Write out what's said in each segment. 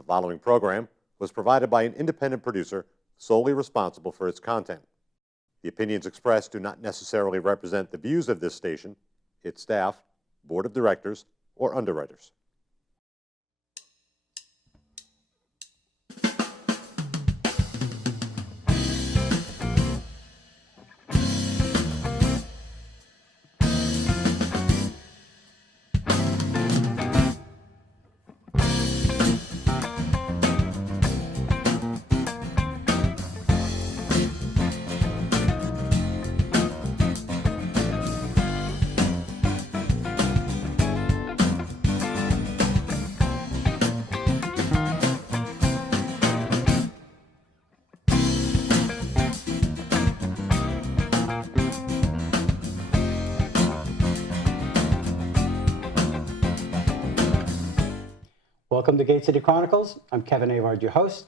The following program was provided by an independent producer solely responsible for its content. The opinions expressed do not necessarily represent the views of this station, its staff, board of directors, or underwriters. Welcome to Gate City Chronicles. I'm Kevin Avard, your host,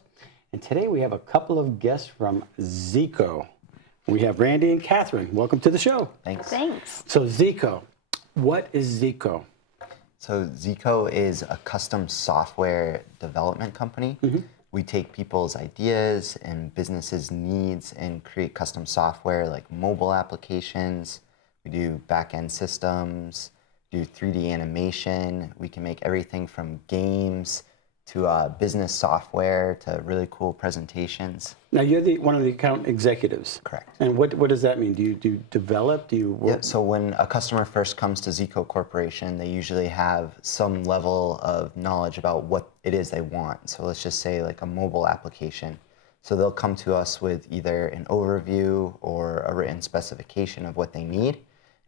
and today we have a couple of guests from ZCo. We have Randy and Catherine. Welcome to the show. Thanks. Thanks. So ZCo, what is ZCo? So ZCo is a custom software development company. We take people's ideas and businesses' needs and create custom software like mobile applications. We do back-end systems, do 3D animation. We can make everything from games to business software to really cool presentations. Now you're one of the account executives. Correct. And what does that mean? Do you develop? Do you work? Yeah, so when a customer first comes to ZCo Corporation, they usually have some level of knowledge about what it is they want. So let's just say like a mobile application. So they'll come to us with either an overview or a written specification of what they need.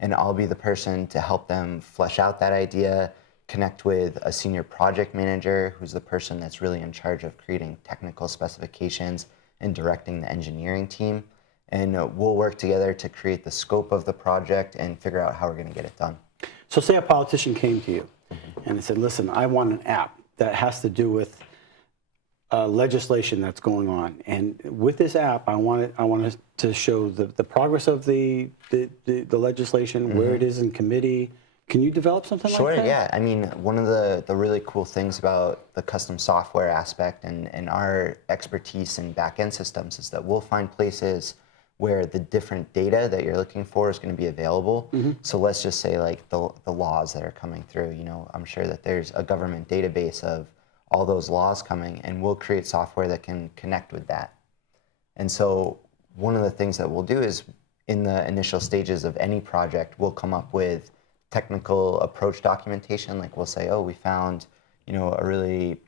And I'll be the person to help them flesh out that idea, connect with a senior project manager who's the person that's really in charge of creating technical specifications and directing the engineering team. And we'll work together to create the scope of the project and figure out how we're going to get it done. So say a politician came to you and said, listen, I want an app that has to do with legislation that's going on, and with this app, I want it to show the progress of the legislation, where it is in committee. Can you develop something like that? Sure, yeah. I mean, one of the really cool things about the custom software aspect and our expertise in back-end systems is that we'll find places where the different data that you're looking for is going to be available. So let's just say like the laws that are coming through. You know, I'm sure that there's a government database of all those laws coming, and we'll create software that can connect with that. And so one of the things that we'll do is in the initial stages of any project, we'll come up with technical approach documentation. Like we'll say, oh, we found, you know, a really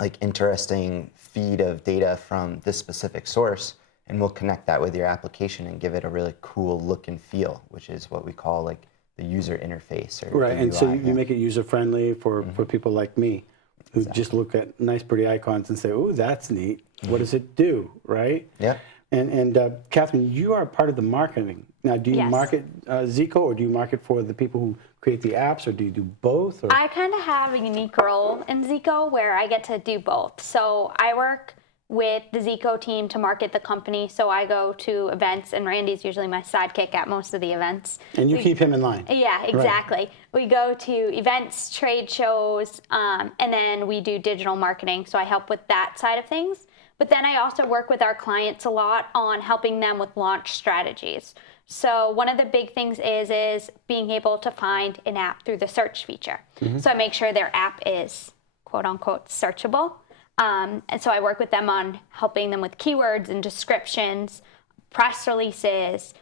like interesting feed of data from this specific source, and we'll connect that with your application and give it a really cool look and feel, which is what we call like the user interface. Or right, and UI, so you make it user-friendly for people like me, who just look at nice, pretty icons and say, "Oh, that's neat. What does it do?" Right? Yeah. And Catherine, you are part of the marketing. Now, do you market ZCo, or do you market for the people who create the apps, or do you do both? Or? I kind of have a unique role in ZCo where I get to do both. So I work with the ZCo team to market the company. So I go to events, and Randy's usually my sidekick at most of the events. And you keep him in line. Yeah, exactly. Right. We go to events, trade shows, and then we do digital marketing. So I help with that side of things. But then I also work with our clients a lot on helping them with launch strategies. So one of the big things is being able to find an app through the search feature. So I make sure their app is quote unquote searchable. And so I work with them on helping them with keywords and descriptions, press releases,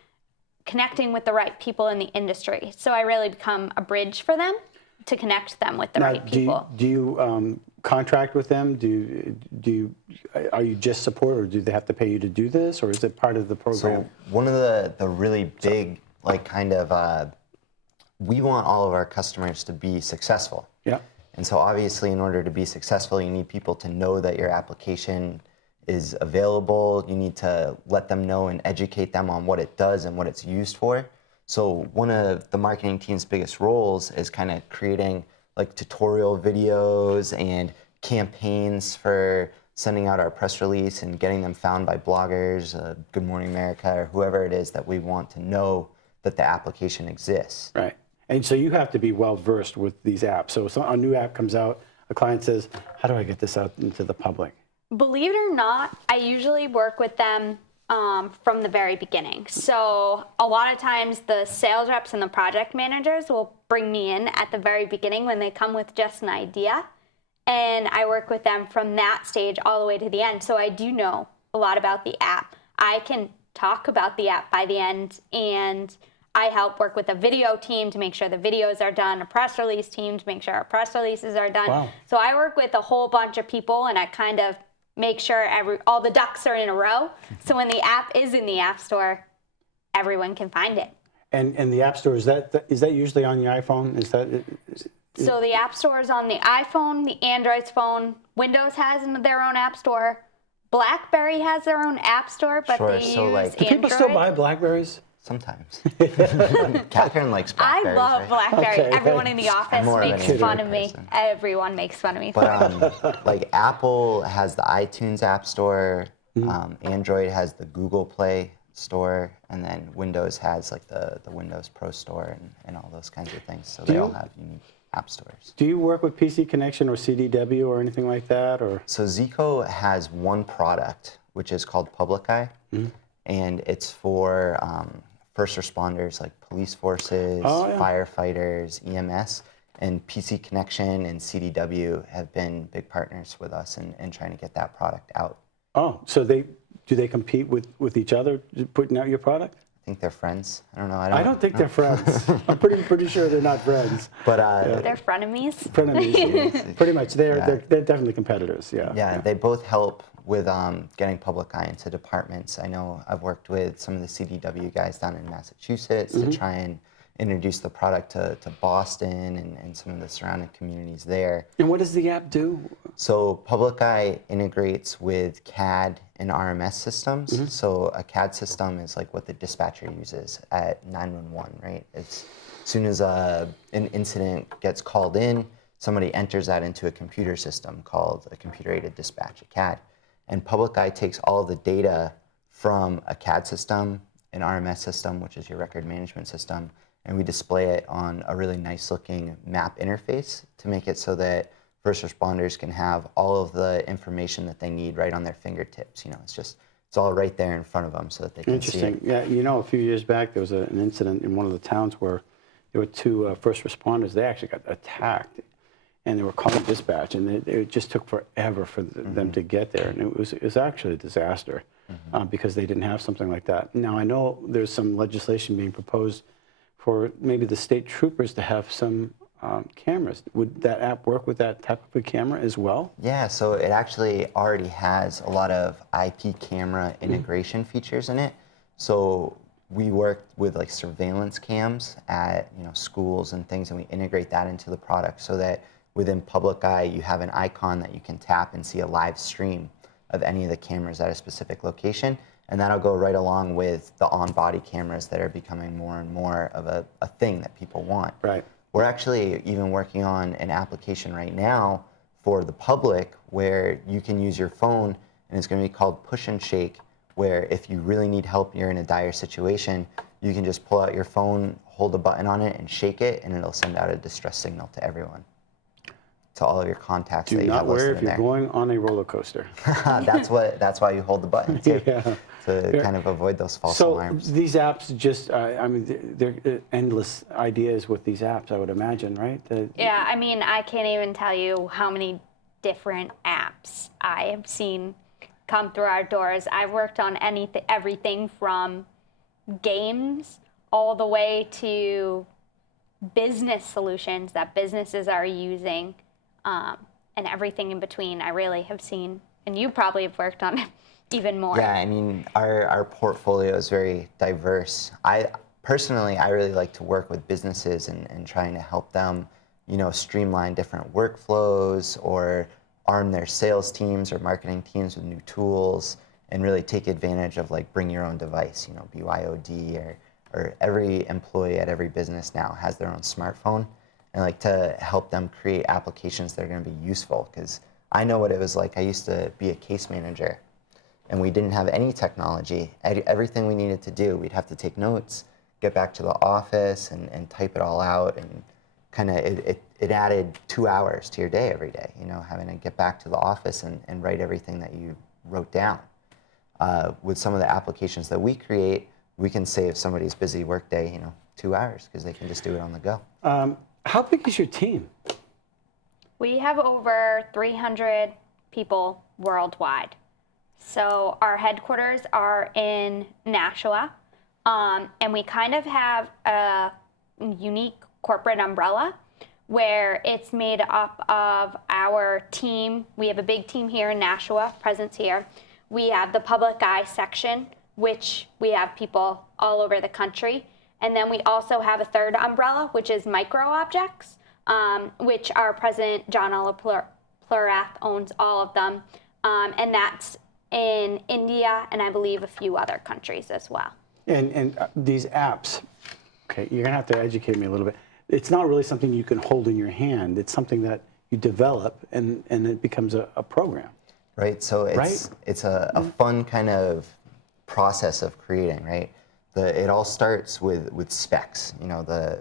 connecting with the right people in the industry. So I really become a bridge for them to connect them with the right people. Do you contract with them? Are you just support, or do they have to pay you to do this, or is it part of the program? So one of the really big, like kind of, we want all of our customers to be successful. Yeah. And so obviously in order to be successful, you need people to know that your application is available. You need to let them know and educate them on what it does and what it's used for. So one of the marketing team's biggest roles is kind of creating like tutorial videos and campaigns for sending out our press release and getting them found by bloggers, Good Morning America, or whoever it is that we want to know that the application exists. Right. And so you have to be well versed with these apps. So a new app comes out, a client says, how do I get this out into the public? Believe it or not, I usually work with them from the very beginning. So a lot of times the sales reps and the project managers will bring me in at the very beginning when they come with just an idea. And I work with them from that stage all the way to the end. So I do know a lot about the app. I can talk about the app by the end, and I help work with a video team to make sure the videos are done, a press release team to make sure our press releases are done. Wow. So I work with a whole bunch of people, and I kind of make sure all the ducks are in a row. So when the app is in the App Store, everyone can find it. And the App Store, is that usually on your iPhone? So the App Store is on the iPhone, the Android's phone. Windows has their own App Store. BlackBerry has their own App Store, but Sure, they so, use like- Do Android. people still buy Blackberries? Sometimes. Catherine likes I Blackberries, love right? BlackBerry. Okay, Everyone in the office more of an makes Android fun of me. person. Everyone makes fun of me. But like Apple has the iTunes App Store, Android has the Google Play Store, and then Windows has like the Windows Pro Store and all those kinds of things. So they all have unique app stores. Do you work with PC Connection or CDW or anything like that? Or So ZCo has one product, which is called Public Eye, and it's for first responders like police forces, Oh, yeah. firefighters, EMS, and PC Connection and CDW have been big partners with us in trying to get that product out. oh, so do they compete with each other putting out your product? I think they're friends. I don't know. I don't think they're friends. I'm pretty sure they're not friends. But They're frenemies. Frenemies. Pretty much, they're definitely competitors. Yeah. yeah, they both help with getting Public Eye into departments. I know I've worked with some of the CDW guys down in Massachusetts to try and introduce the product to Boston and some of the surrounding communities there. And what does the app do? So Public Eye integrates with CAD and RMS systems. So a CAD system is like what the dispatcher uses at 911, right? It's as soon as an incident gets called in, somebody enters that into a computer system called a computer-aided dispatch, a CAD. And Public Eye takes all of the data from a CAD system, an RMS system, which is your record management system, and we display it on a really nice looking map interface to make it so that first responders can have all of the information that they need right on their fingertips. You know, it's all right there in front of them so that they can see it. Interesting. Yeah, you know, a few years back there was an incident in one of the towns where there were two first responders. They actually got attacked, and they were calling dispatch, and it just took forever for them to get there, and it was actually a disaster because they didn't have something like that. Now I know there's some legislation being proposed for maybe the state troopers to have some cameras. Would that app work with that type of a camera as well? Yeah, so it actually already has a lot of IP camera integration features in it. So we work with like surveillance cams at schools and things, and we integrate that into the product so that within Public Eye you have an icon that you can tap and see a live stream of any of the cameras at a specific location. And that'll go right along with the on-body cameras that are becoming more and more of a thing that people want. Right. We're actually even working on an application right now for the public where you can use your phone, and it's going to be called Push and Shake, where if you really need help, you're in a dire situation, you can just pull out your phone, hold a button on it, and shake it, and it'll send out a distress signal to everyone, to all of your contacts that you have listed in there. Do not wear if you're going on a roller coaster. That's why you hold the button too, to kind of avoid those false alarms. So these apps just, I mean, they're endless ideas with these apps, I would imagine, right? Yeah, I mean, I can't even tell you how many different apps I have seen come through our doors. I've worked on everything from games all the way to business solutions that businesses are using, and everything in between. I really have seen, and you probably have worked on even more. Yeah, I mean, our portfolio is very diverse. Personally, I really like to work with businesses and trying to help them, streamline different workflows or arm their sales teams or marketing teams with new tools and really take advantage of like bring your own device, BYOD, or every employee at every business now has their own smartphone, and like to help them create applications that are going to be useful. Because I know what it was like. I used to be a case manager, and we didn't have any technology. Everything we needed to do, we'd have to take notes, get back to the office, and type it all out. And it added 2 hours to your day every day, you know, having to get back to the office and write everything that you wrote down. With some of the applications that we create, we can save somebody's busy workday, you know, 2 hours because they can just do it on the go. How big is your team? We have over 300 people worldwide. So our headquarters are in Nashua, and we kind of have a unique corporate umbrella where it's made up of our team. We have a big team here in Nashua, presence here. We have the public eye section, which we have people all over the country. And then we also have a third umbrella, which is micro objects, which our president, John Plurath, owns all of them. And that's in India and I believe a few other countries as well. And these apps, okay, you're going to have to educate me a little bit. It's not really something you can hold in your hand. It's something that you develop and it becomes a program. Right, so it's a fun kind of process of creating, right? It all starts with specs. You know,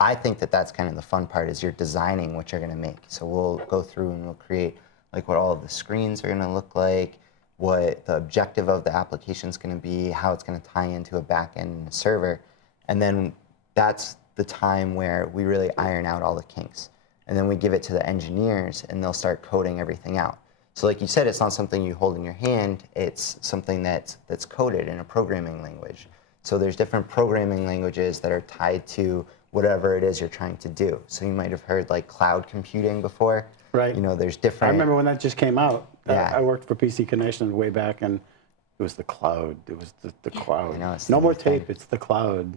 I think that's kind of the fun part is you're designing what you're going to make. So we'll go through and we'll create like what all of the screens are going to look like, what the objective of the application is going to be, how it's going to tie into a backend and a server, and then that's the time where we really iron out all the kinks. And then we give it to the engineers and they'll start coding everything out. So like you said, it's not something you hold in your hand, it's something that's coded in a programming language. So there's different programming languages that are tied to whatever it is you're trying to do. So you might have heard like cloud computing before. Right. You know, there's different... I remember when that just came out. Yeah. I worked for PC Connection way back and it was the cloud. It was the cloud. I know, it's no the more new thing. tape, it's the cloud.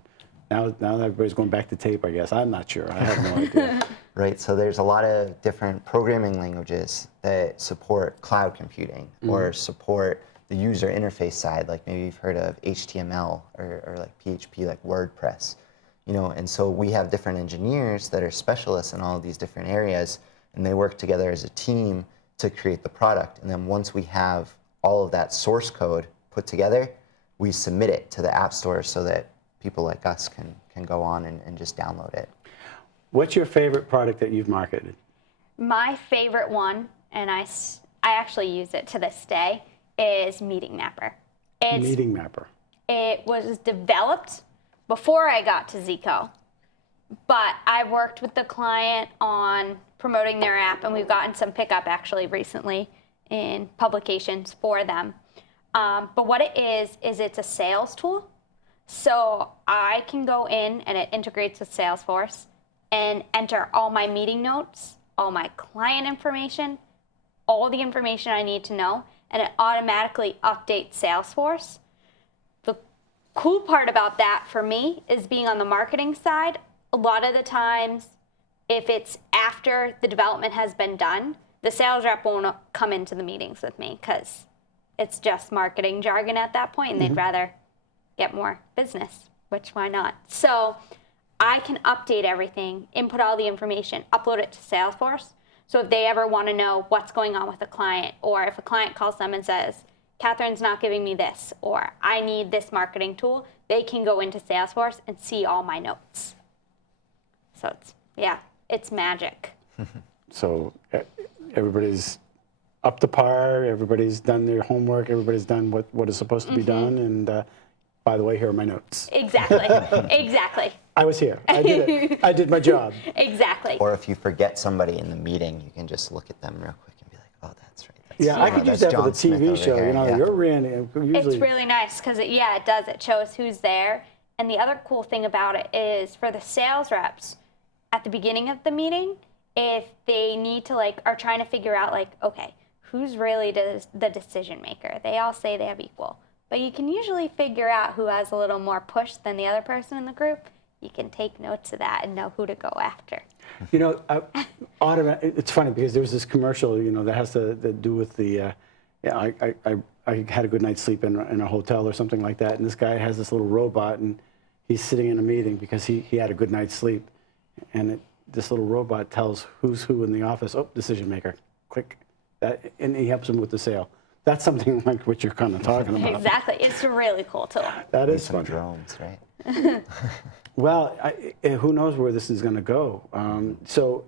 Now everybody's going back to tape, I guess. I'm not sure. I have no idea. Right, so there's a lot of different programming languages that support cloud computing or support the user interface side, like maybe you've heard of HTML or like PHP, like WordPress. You know, and so we have different engineers that are specialists in all of these different areas, and they work together as a team to create the product. And then once we have all of that source code put together, we submit it to the app store so that people like us can go on and just download it. What's your favorite product that you've marketed? My favorite one, and I actually use it to this day, is Meeting Mapper. Meeting Mapper. It was developed before I got to ZCo, but I worked with the client on promoting their app, and we've gotten some pickup actually recently in publications for them. But what it is it's a sales tool. So I can go in and it integrates with Salesforce and enter all my meeting notes, all my client information, all the information I need to know, and it automatically updates Salesforce. The cool part about that for me is being on the marketing side. A lot of the times, if it's after the development has been done, the sales rep won't come into the meetings with me because it's just marketing jargon at that point, and they'd rather get more business, which why not? So I can update everything, input all the information, upload it to Salesforce. So if they ever want to know what's going on with a client, or if a client calls them and says, Catherine's not giving me this, or I need this marketing tool, they can go into Salesforce and see all my notes. So it's magic. So everybody's up to par, everybody's done their homework, everybody's done what is supposed to be done, and by the way, here are my notes. Exactly. Exactly. I was here. I did it. I did my job. Exactly. Or if you forget somebody in the meeting, you can just look at them real quick and be like, oh, that's right. That's, Yeah, I could use that for the TV show. You know, you're Randy. Usually, It's really nice because it does. It shows who's there. And the other cool thing about it is for the sales reps at the beginning of the meeting, if they need to are trying to figure out okay, who's really the decision maker? They all say they have equal. But you can usually figure out who has a little more push than the other person in the group. You can take notes of that and know who to go after. You know, it's funny because there was this commercial, that has to do with the, I had a good night's sleep in a hotel or something like that, and this guy has this little robot, and he's sitting in a meeting because he had a good night's sleep, and this little robot tells who's who in the office. Oh, decision maker, click, and he helps him with the sale. That's something like what you're kind of talking about. Exactly. It's a really cool tool. That is some fun. drones, right? Well, who knows where this is going to go? So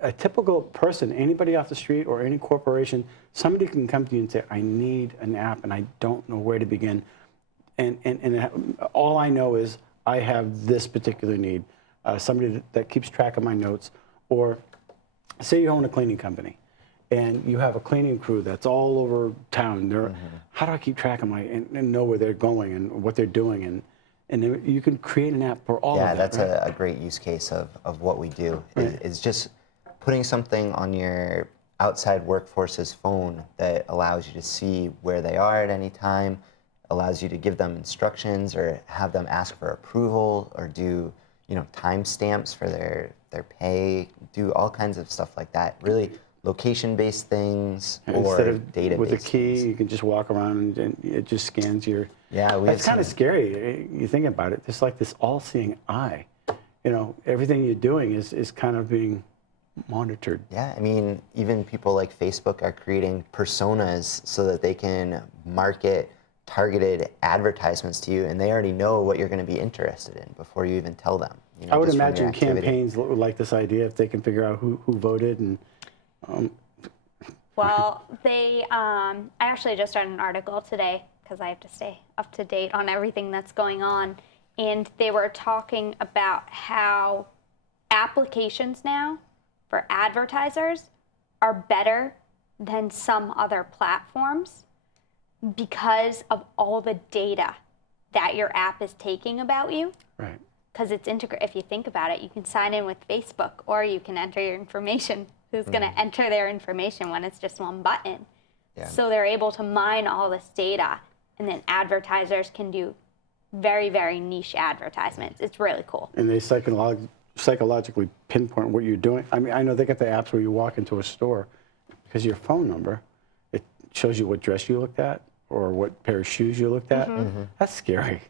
a typical person, anybody off the street or any corporation, somebody can come to you and say, I need an app and I don't know where to begin. And all I know is I have this particular need. Somebody that keeps track of my notes. Or say you own a cleaning company and you have a cleaning crew that's all over town. How do I keep track of and know where they're going and what they're doing? And you can create an app for all of that. Yeah, that's right? a great use case of what we do. Is just putting something on your outside workforce's phone that allows you to see where they are at any time, allows you to give them instructions or have them ask for approval or do timestamps for their pay, do all kinds of stuff like that. Really location-based things or Instead of database with a key, things. you can just walk around and it just scans your. Yeah, that's kind of scary. You think about it. It's like this all-seeing eye. Everything you're doing is kind of being monitored. Yeah, I mean, even people like Facebook are creating personas so that they can market targeted advertisements to you, and they already know what you're going to be interested in before you even tell them. I would just from your imagine activity. campaigns would like this idea if they can figure out who voted and. Well, I actually just read an article today because I have to stay up to date on everything that's going on, and they were talking about how applications now for advertisers are better than some other platforms because of all the data that your app is taking about you. Right. Because it's if you think about it, you can sign in with Facebook or you can enter your information. Who's going to enter their information when it's just one button? Yeah. So they're able to mine all this data, and then advertisers can do very, very niche advertisements. It's really cool. And they psychologically pinpoint what you're doing. I mean, I know they got the apps where you walk into a store because of your phone number, it shows you what dress you looked at or what pair of shoes you looked at. That's scary.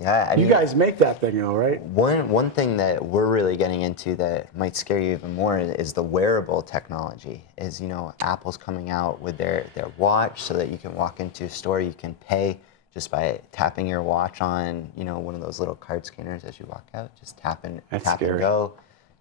Yeah, I mean, You guys make that thing, right? One thing that we're really getting into that might scare you even more is the wearable technology. Is Apple's coming out with their watch so that you can walk into a store, you can pay just by tapping your watch on one of those little card scanners as you walk out. Just tap and go.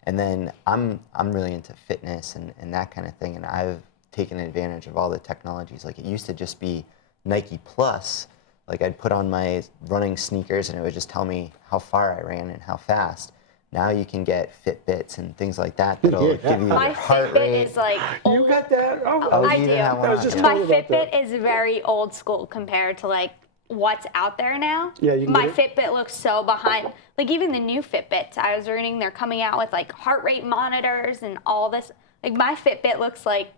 And then I'm really into fitness and that kind of thing, and I've taken advantage of all the technologies. Like it used to just be Nike Plus. Like I'd put on my running sneakers and it would just tell me how far I ran and how fast. Now you can get Fitbits and things like that that'll give you My your heart Fitbit rate. is like You got that? Oh, I you do. even have one I was on, just yeah. My told about that. Fitbit is very old school compared to like what's out there now. Yeah, you can My get Fitbit looks so behind. Like even the new Fitbits I was reading, they're coming out with like heart rate monitors and all this. Like my Fitbit looks like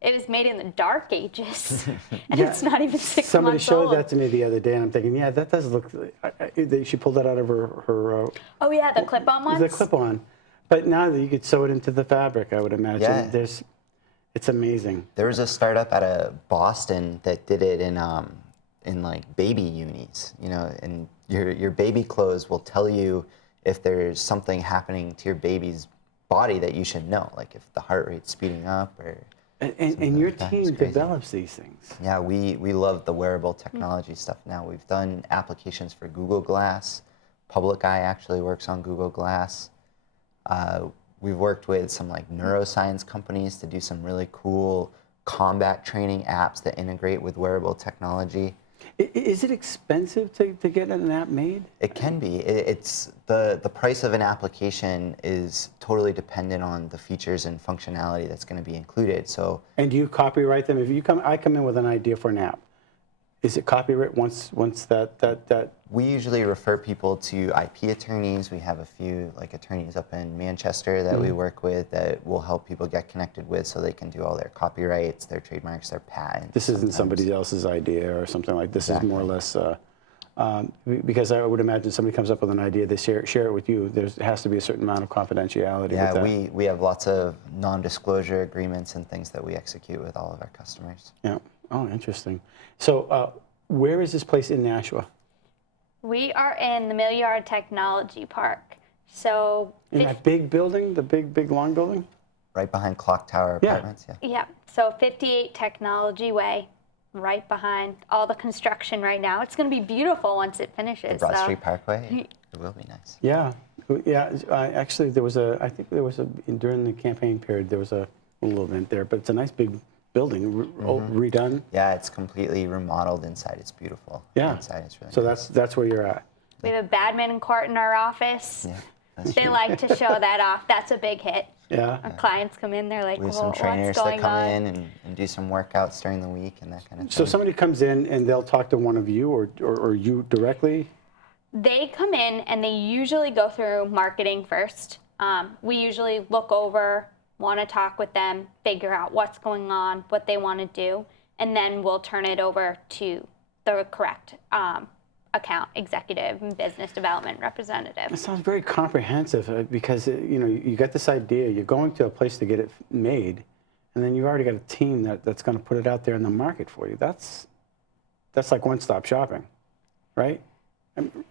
it was made in the dark ages, and Yeah. it's not even 6 Somebody months showed old. that to me the other day, and I'm thinking, yeah, that does look. She pulled that out of her Oh yeah, the clip-on ones. the clip-on. But now that you could sew it into the fabric, I would imagine. Yeah. It's amazing. There was a startup out of Boston that did it in like baby unis, and your baby clothes will tell you if there's something happening to your baby's body that you should know, like if the heart rate's speeding up or. And your like that. team It's crazy. develops these things. Yeah, we love the wearable technology stuff now. We've done applications for Google Glass. Public Eye actually works on Google Glass. We've worked with some like neuroscience companies to do some really cool combat training apps that integrate with wearable technology. Is it expensive to get an app made? It can be. It's the price of an application is totally dependent on the features and functionality that's going to be included. So. And do you copyright them? If I come in with an idea for an app, is it copyright once that? We usually refer people to IP attorneys. We have a few like attorneys up in Manchester that we work with that will help people get connected with so they can do all their copyrights, their trademarks, their patents. This isn't somebody else's idea or something like this. Is more or less because I would imagine somebody comes up with an idea, they share it with you. There has to be a certain amount of confidentiality. Yeah, with that. we have lots of non-disclosure agreements and things that we execute with all of our customers. Yeah. Oh, interesting. So, where is this place in Nashua? We are in the Millyard Technology Park. So In that big building, the big long building? Right behind Clock Tower Yeah. Apartments, yeah. yeah, so 58 Technology Way, right behind all the construction right now. It's going to be beautiful once it finishes. Broad so. Street Parkway. It will be nice. Yeah, yeah. Actually, I think there was during the campaign period, there was a little event there, but it's a nice big building, redone. Yeah, it's completely remodeled inside. It's beautiful. Yeah. Inside it's really So nice. that's where you're at. We have a badminton court in our office. Yeah, that's They true. like to show that off. That's a big hit. Yeah. Our clients come in, they're like, We have well, some what's trainers going that come on? in and do some workouts during the week and that kind of thing. So somebody comes in and they'll talk to one of you or you directly? They come in and they usually go through marketing first. We usually look over, want to talk with them, figure out what's going on, what they want to do, and then we'll turn it over to the correct account executive and business development representative. It sounds very comprehensive because you got this idea, you're going to a place to get it made, and then you've already got a team that's going to put it out there in the market for you. That's like one-stop shopping, right?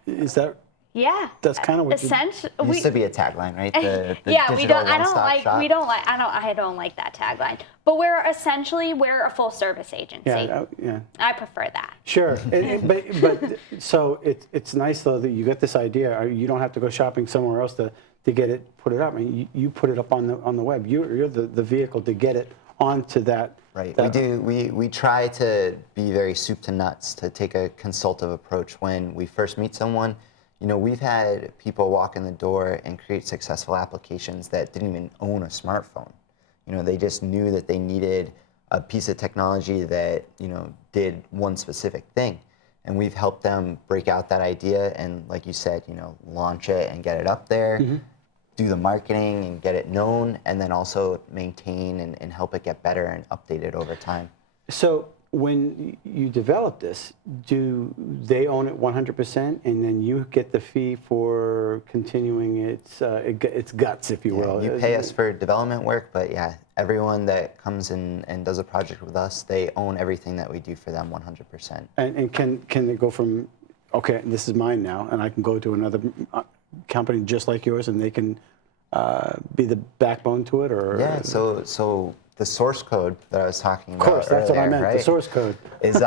Is that? Yeah. That's kind of what essentially. It used to be a tagline, right? The Yeah, digital I don't like that tagline. But we're a full service agency. Yeah, yeah. I prefer that. Sure, but so it's nice though that you get this idea. You don't have to go shopping somewhere else to get it put it up. I mean, you put it up on the web. You're the vehicle to get it onto that. Right. We try to be very soup to nuts, to take a consultative approach when we first meet someone. We've had people walk in the door and create successful applications that didn't even own a smartphone. They just knew that they needed a piece of technology that, did one specific thing. And we've helped them break out that idea and, like you said, launch it and get it up there, do the marketing and get it known, and then also maintain and help it get better and update it over time. So when you develop this, do they own it 100%, and then you get the fee for continuing its guts, if you will? You pay us for development work, but yeah, everyone that comes in and does a project with us, they own everything that we do for them 100%. And can they go from, okay, this is mine now, and I can go to another company just like yours, and they can be the backbone to it, or? Yeah. So the source code that I was talking about. Of course, that's earlier, what I meant. right, the source code is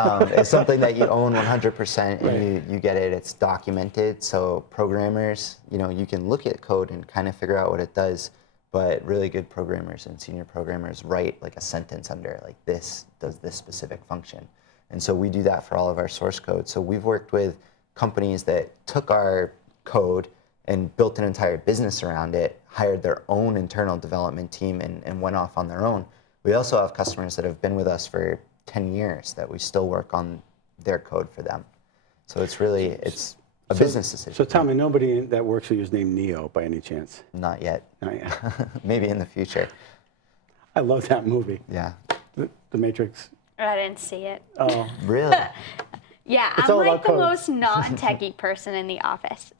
something that you own 100%, and you get it. It's documented, so programmers, you can look at code and kind of figure out what it does. But really good programmers and senior programmers write like a sentence under, like, this does this specific function. And so we do that for all of our source code. So we've worked with companies that took our code and built an entire business around it, hired their own internal development team, and went off on their own. We also have customers that have been with us for 10 years that we still work on their code for them. So it's a business decision. So tell me, nobody that works for you is named Neo by any chance? Not yet. Not yet. Maybe in the future. I love that movie. Yeah. The Matrix. I didn't see it. Oh, Really? Yeah, It's I'm all like about the code. most non-techie person in the office.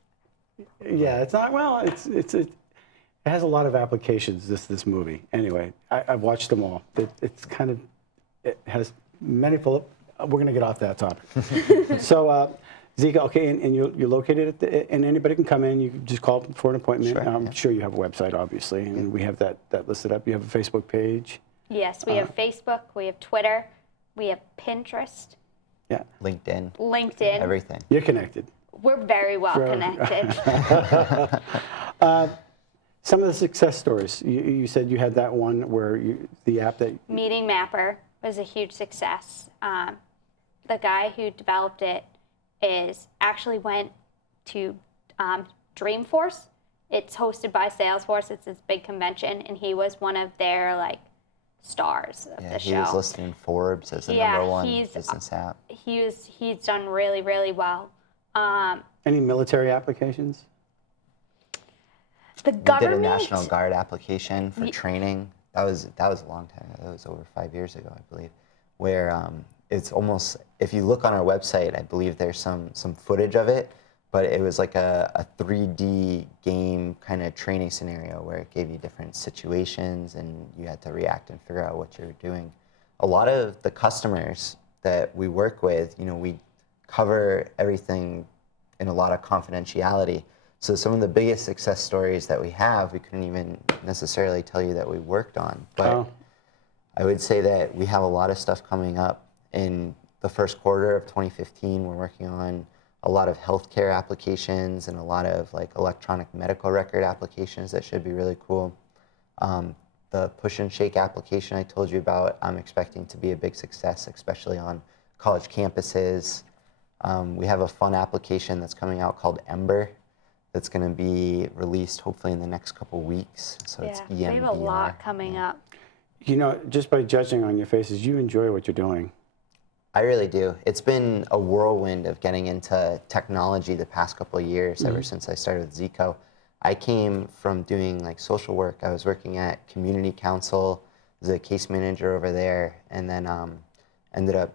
yeah. It's not. Well, it has a lot of applications. This movie. Anyway, I've watched them all. It has many full. We're going to get off that topic. So, ZCo, okay, and you're located and anybody can come in. You can just call for an appointment. Sure, I'm sure you have a website, obviously, and we have that listed up. You have a Facebook page. Yes, we have Facebook, we have Twitter, we have Pinterest, Yeah, LinkedIn. LinkedIn. Everything. you're connected. We're very well connected. Some of the success stories. You said you had that one where the app that. Meeting Mapper was a huge success. The guy who developed it actually went to Dreamforce. It's hosted by Salesforce. It's this big convention, and he was one of their stars of the show. He was listed in Forbes as the #1 business app. He's done really, really well. Any military applications? The We did a government. National Guard application for training. That was a long time ago. That was over 5 years ago, I believe. Where it's almost, if you look on our website, I believe there's some footage of it, but it was like a 3D game kind of training scenario where it gave you different situations and you had to react and figure out what you were doing. A lot of the customers that we work with, we cover everything in a lot of confidentiality. So some of the biggest success stories that we have, we couldn't even necessarily tell you that we worked on. But I would say that we have a lot of stuff coming up in the first quarter of 2015. We're working on a lot of healthcare applications and a lot of like electronic medical record applications that should be really cool. The push and shake application I told you about, I'm expecting to be a big success, especially on college campuses. We have a fun application that's coming out called Ember that's going to be released hopefully in the next couple weeks. So it's EMBR. We have a lot coming up. You know, just by judging on your faces, you enjoy what you're doing. I really do. It's been a whirlwind of getting into technology the past couple of years, ever since I started with ZCo. I came from doing like social work. I was working at community council as a case manager over there, and then ended up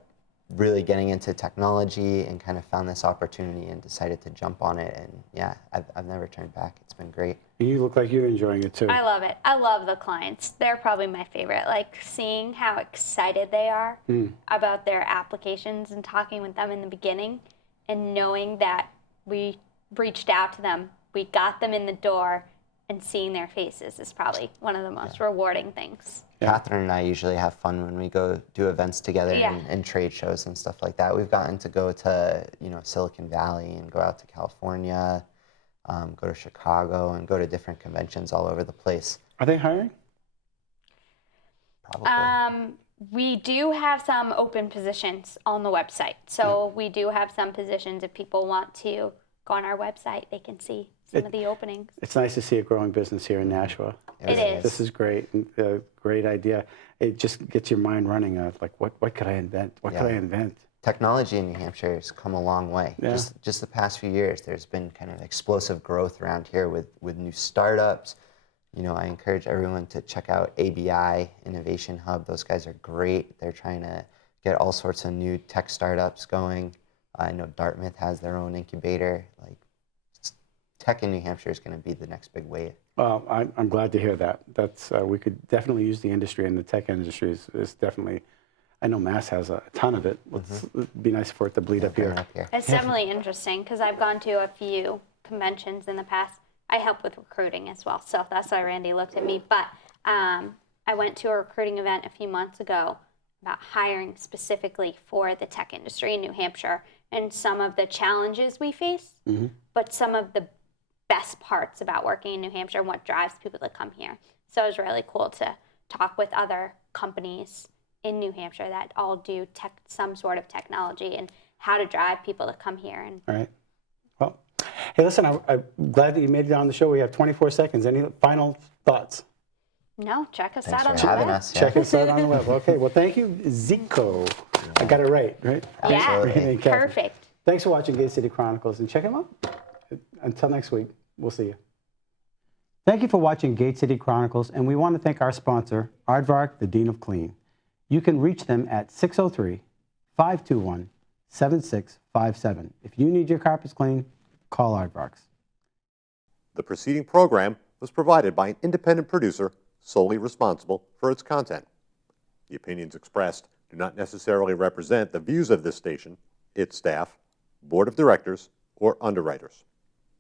really getting into technology and kind of found this opportunity and decided to jump on it. And yeah, I've never turned back. It's been great. You look like you're enjoying it too. I love it. I love the clients. They're probably my favorite. Like seeing how excited they are about their applications and talking with them in the beginning and knowing that we reached out to them, we got them in the door, and seeing their faces is probably one of the most rewarding things. Yeah. Catherine and I usually have fun when we go do events together and trade shows and stuff like that. We've gotten to go to, you know, Silicon Valley and go out to California, go to Chicago, and go to different conventions all over the place. Are they hiring? Probably. We do have some open positions on the website. So we do have some positions. If people want to go on our website, they can see some of the openings. It's nice to see a growing business here in Nashua. It is. This is great. Great idea. It just gets your mind running of like, what could I invent? What could I invent? Technology in New Hampshire has come a long way. Yeah. Just the past few years, there's been kind of explosive growth around here with new startups. You know, I encourage everyone to check out ABI Innovation Hub. Those guys are great. They're trying to get all sorts of new tech startups going. I know Dartmouth has their own incubator. Like, tech in New Hampshire is going to be the next big wave. Well, I'm glad to hear that. That's we could definitely use the industry, and the tech industry is definitely. I know Mass has a ton of it. It'd be nice for it to bleed up here. It's definitely interesting because I've gone to a few conventions in the past. I help with recruiting as well, so that's why Randy looked at me. But I went to a recruiting event a few months ago about hiring specifically for the tech industry in New Hampshire and some of the challenges we face, but some of the best parts about working in New Hampshire and what drives people to come here. So it was really cool to talk with other companies in New Hampshire that all do some sort of technology and how to drive people to come here. And All right. Well, hey, listen, I'm glad that you made it on the show. We have 24 seconds. Any final thoughts? no, check us Thanks out on for the having web. us. Check us out on the web. Okay, well, thank you, ZCo. I got it right? Yeah, Absolutely. Randy and Catherine. perfect. Thanks for watching Gate City Chronicles, and check them out. Until next week, we'll see you. Thank you for watching Gate City Chronicles, and we want to thank our sponsor, Avard, the Dean of Clean. You can reach them at 603-521-7657. If you need your carpets cleaned, call Avard. The preceding program was provided by an independent producer solely responsible for its content. The opinions expressed do not necessarily represent the views of this station, its staff, board of directors, or underwriters.